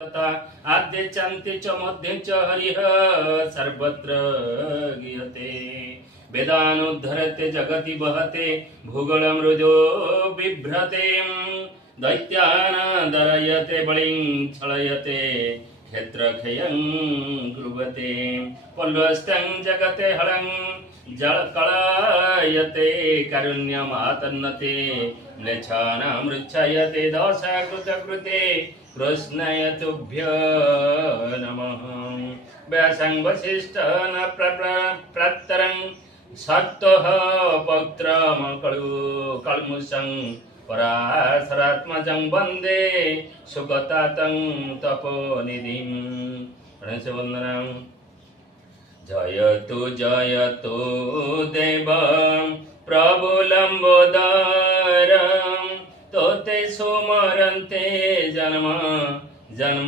आद्यचान्ते च मध्ये च हरिः सर्वत्र गीयते। वेदानुद्धरते जगति वहते भूगोलमृदो बिभ्रते। दैत्यानादरयते बलिं छलयते क्षेत्रक्षयं कुर्वते। पल्लवस्तं जगते हलं जलकलयते कारुण्यमातन्नते म्लेच्छानामृच्छयते दोषकृतकृते कृष्णाय तुभ्य नमः। व्यासं वसिष्ठं प्रत्तरं सत्तः पौत्रं कल्मुषं पराशरात्मजं वन्दे सुगतातं तपोनिधिं। प्रणशवन्दनं जयतु जयतु देव प्रभुलम्बोदरं तोते सुमरन्ते जन्म जन्म